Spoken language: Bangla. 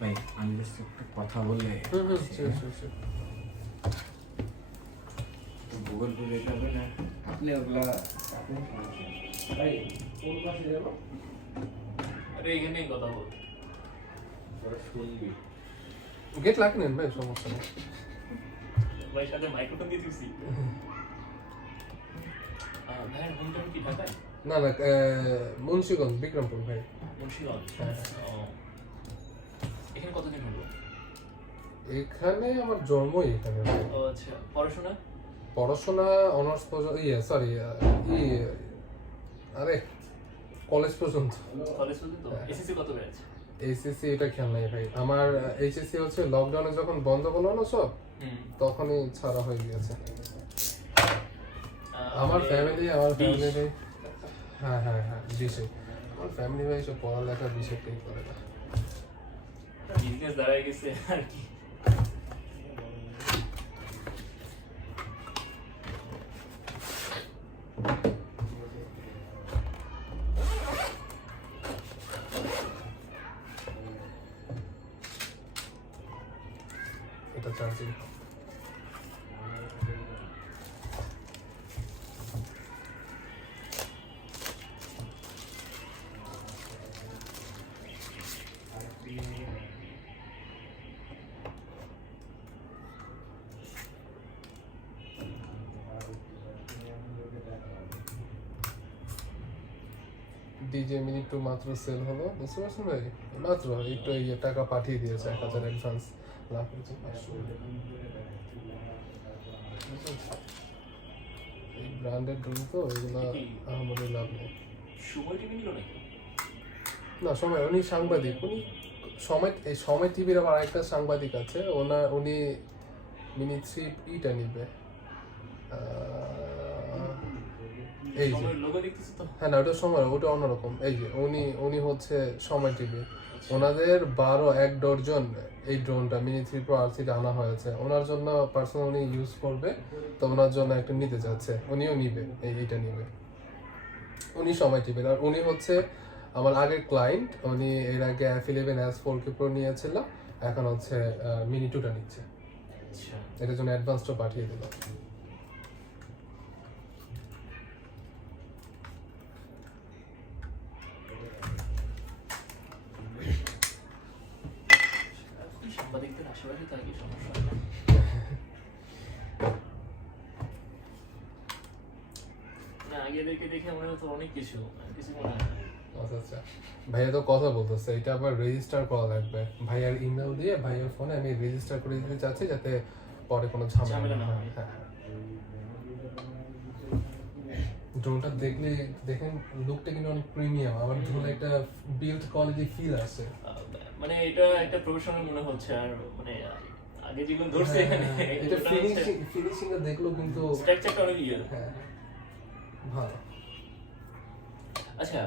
ভাই আমি জাস্ট একটা কথা বললে গুগল পে যেতে হবে না, আপনি ওগুলা ভাই কোন পাশে যাব? আরে এখানেই কথা বল, ওরা শুনবি। গেট লাগ নেন ভাই, সমস্যা নেই ভাই সাথে মাইক্রোফোন দিয়ে দিছি। ভাইয়ের হোম টাউন কি ঢাকায়? না না, মুন্সিগঞ্জ, বিক্রমপুর ভাই। মুন্সিগঞ্জ। হ্যাঁ। এখানে কতদিন হলো? এখানে আমার জন্মই এখানে ভাই। ও আচ্ছা, পড়াশোনা? পড়াশোনা অনার্স পর্যন্ত, সরি আরে কলেজ পর্যন্ত। কলেজ পর্যন্ত? হ্যাঁ। এসএসসি কত ব্যাচ? এইচএসসি এটা খেয়াল নাই ভাই আমার। এইচএসসি হচ্ছে লকডাউনে যখন বন্ধ করলো না সব, তখনই ছাড়া হয়ে গেছে। আমার ফ্যামিলি ভাই, হ্যাঁ হ্যাঁ হ্যাঁ বিষয়, আমার ফ্যামিলি ভাই সব পড়ালেখার বিষয়টাই করে না। বিজনেস দাঁড়ায় গেছে আর কি। এটা চার্জিং। ডিজে মিনি টু মাত্র সেল হলো, বুঝতে পারছেন ভাই? মাত্র একটু টাকা পাঠিয়ে দিয়েছে, 1000 অ্যাডভান্স। লাভ হয়েছে 500। এই ব্র্যান্ডেড ড্রোন তো এগুলো আমাদের লাভ নেই। সময় টিভি নিল নাকি? না সময়, উনি সাংবাদিক, উনি সময় টিভির আবার আরেকটা সাংবাদিক আছে, উনি মিনি 3 নিবে। এই যে সময়ের লোগো দেখতেছি তো। হ্যাঁ না, ওটা সময়, ওটা অন্যরকম। এই যে উনি হচ্ছে সময় টিভি, ওনাদের 1 ডজন এই ড্রোনটা মিনি 3 প্রো আর3 আনা হয়েছে, ওনার জন্য পার্সোনালি ইউজ করবে, তো ওনার জন্য একটা নিতে যাচ্ছে, উনিও নিবে, এইটা নিবে। উনি সময় টিভির, আর উনি হচ্ছে আমার আগের ক্লায়েন্ট। উনি এর আগে F11 S4K Pro নিয়েছিল, এখন হচ্ছে মিনি 2টা নিচ্ছে। আচ্ছা, এটার জন্য অ্যাডভান্সটা পাঠিয়ে দিল। সাংবাদিকদের আশেপাশে থাকি, সমস্যা হয় না। না, আগে দেখে মনে হতো অনেক কিছু মনে হয় না। আচ্ছা আচ্ছা, ভাইয়া তো কথা বলতেছে, এটা আবার রেজিস্টার করা লাগবে। ভাইয়ার ইমেল দিয়ে ভাইয়ার ফোনে আমি রেজিস্টার করে দিতে চাচ্ছি, যাতে পরে কোনো ঝামেলা না হয়। হ্যাঁ, ড্রোনটা দেখেন লুকটা কিন্তু অনেক প্রিমিয়াম, আবার ধরলে একটা বিল্ড কোয়ালিটি ফিল আছে। মানে এটা একটা প্রফেশনাল মনে হচ্ছে। আর মানে আগে যেগুলো ধরছে এখানে, এটা ফিনিশিংটা দেখলেও কিন্তু স্ট্রাকচারটা অনেক ইয়ে। হ্যাঁ ভালো। আচ্ছা,